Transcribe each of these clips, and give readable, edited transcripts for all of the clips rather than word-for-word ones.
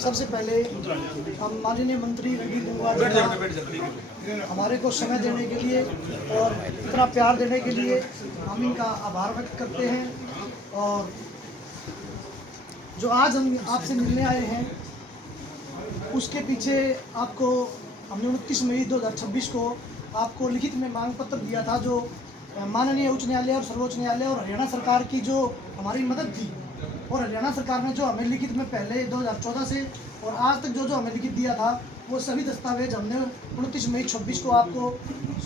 सबसे पहले हम माननीय मंत्री रणदीप गंगवार हमारे को समय देने के लिए और इतना प्यार देने के लिए हम इनका आभार व्यक्त करते हैं। और जो आज हम आपसे मिलने आए हैं उसके पीछे आपको हमने 29 मई 2026 को आपको लिखित में मांग पत्र दिया था, जो माननीय उच्च न्यायालय और सर्वोच्च न्यायालय और हरियाणा सरकार की जो हमारी मदद थी, और हरियाणा सरकार ने जो हमें लिखित में पहले 2014 से और आज तक जो हमें लिखित दिया था, वो सभी दस्तावेज हमने 29 मई 26 को आपको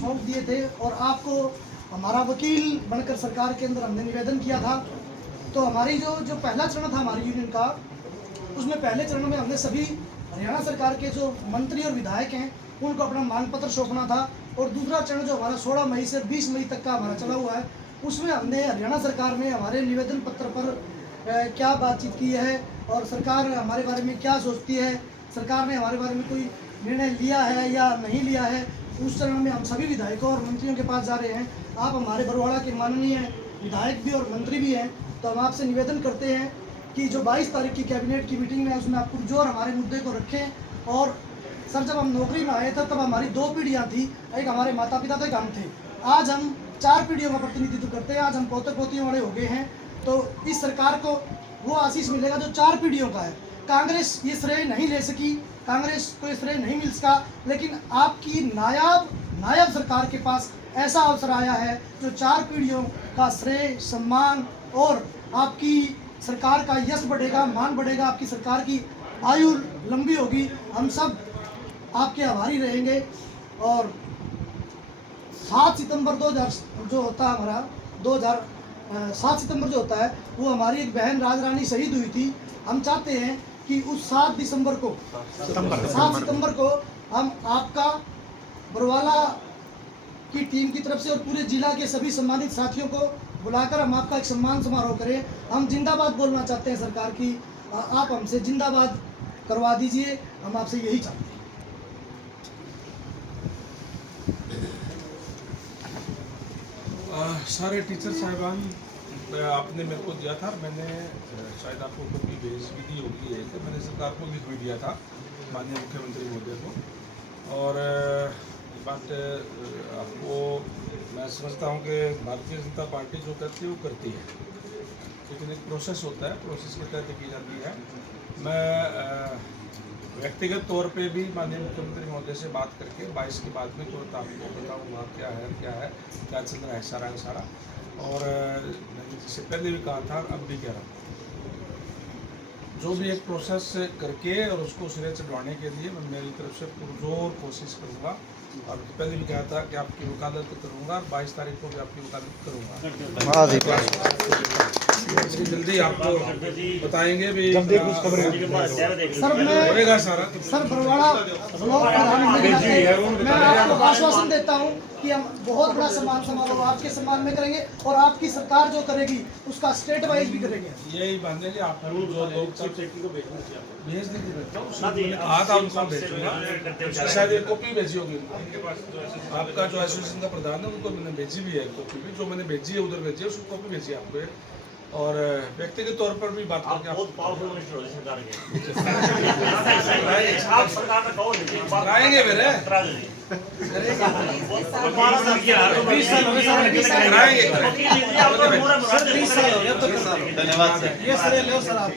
सौंप दिए थे। और आपको हमारा वकील बनकर सरकार के अंदर हमने निवेदन किया था। तो हमारी जो पहला चरण था हमारी यूनियन का, उसमें पहले चरण में हमने सभी हरियाणा सरकार के जो मंत्री और विधायक हैं उनको अपना मांग पत्र सौंपना था। और दूसरा चरण जो हमारा 16 मई से 20 मई तक का हमारा चला हुआ है, उसमें हमने हरियाणा सरकार में हमारे निवेदन पत्र पर क्या बातचीत की है और सरकार हमारे बारे में क्या सोचती है, सरकार ने हमारे बारे में कोई निर्णय लिया है या नहीं लिया है, उस चरण में हम सभी विधायकों और मंत्रियों के पास जा रहे हैं। आप हमारे बरवाड़ा के माननीय विधायक भी और मंत्री भी हैं, तो हम आपसे निवेदन करते हैं कि जो 22 तारीख की कैबिनेट की मीटिंग में उसमें आप पुरजोर हमारे मुद्दे को रखें। और सर, जब हम नौकरी में आए थे तब हमारी 2 पीढ़ियाँ थी, एक हमारे माता पिता थे, एक हम थे। आज हम 4 पीढ़ियों का प्रतिनिधित्व करते हैं, आज हम पोते पोतियों वाले हो गए हैं। तो इस सरकार को वो आशीष मिलेगा जो 4 पीढ़ियों का है। कांग्रेस ये श्रेय नहीं ले सकी, कांग्रेस को ये श्रेय नहीं मिल सका, लेकिन आपकी नायाब सरकार के पास ऐसा अवसर आया है जो 4 पीढ़ियों का श्रेय, सम्मान और आपकी सरकार का यश बढ़ेगा, मान बढ़ेगा, आपकी सरकार की आयु लंबी होगी। हम सब आपके आभारी रहेंगे। और 7 सितंबर 2000 जो होता है हमारा 7 सितंबर जो होता है, वो हमारी एक बहन राजरानी शहीद हुई थी। हम चाहते हैं कि उस 7 सितंबर को हम आपका बरवाला की टीम की तरफ से और पूरे जिला के सभी सम्मानित साथियों को बुलाकर हम आपका एक सम्मान समारोह करें। हम जिंदाबाद बोलना चाहते हैं सरकार की, आप हमसे जिंदाबाद करवा दीजिए, हम आपसे यही चाहते हैं। सारे टीचर साहिबान, आपने मेरे को दिया था, मैंने शायद आपको कॉपी भेज भी दी होगी, है कि मैंने सरकार को लिख भी दिया था, माननीय मुख्यमंत्री महोदय को। और बात आपको मैं समझता हूँ कि भारतीय जनता पार्टी जो करती है वो करती है, लेकिन एक प्रोसेस होता है, प्रोसेस के तहत की जाती है। मैं व्यक्तिगत तौर पे भी माननीय मुख्यमंत्री महोदय से बात करके 22 के बाद में तुरंत आपको बताऊँगा क्या चल रहा है सारा। और मैंने जिससे पहले भी कहा था, अब भी कह रहा हूँ, जो भी एक प्रोसेस करके और उसको सिरे चढ़वाने के लिए मैं मेरी तरफ से पुरजोर कोशिश करूँगा। और पहले भी कहा था कि आपकी वकालत करूँगा, 22 तारीख को भी आपकी वकालत करूँगा। जल्दी आपको बताएंगे भी, होगा सारा। सर, बरवाड़ा मैं आपको आश्वासन देता हूँ कि हम बहुत बड़ा सम्मान समारोह आपके सम्मान में करेंगे और आपकी सरकार जो करेगी उसका स्टेट वाइज भी करेंगे। यही बांधे जी, आप जो लोग भेज दीजिए, कहा था उनको भेजूंगा, शायद एक कॉपी भेजी होगी आपका जो एसोसिएशन का प्रधान है, उनको मैंने भेजी भी है कॉपी भी, जो मैंने भेजी है उधर भेजी है, उसको कॉपी भेजी आपको। और व्यक्तिगत तौर पर भी बात करके आप बहुत पावरफुल मिनिस्टर हो सरकार के, आप सरकार का कहो कराएंगे मेरे धन्यवाद सर।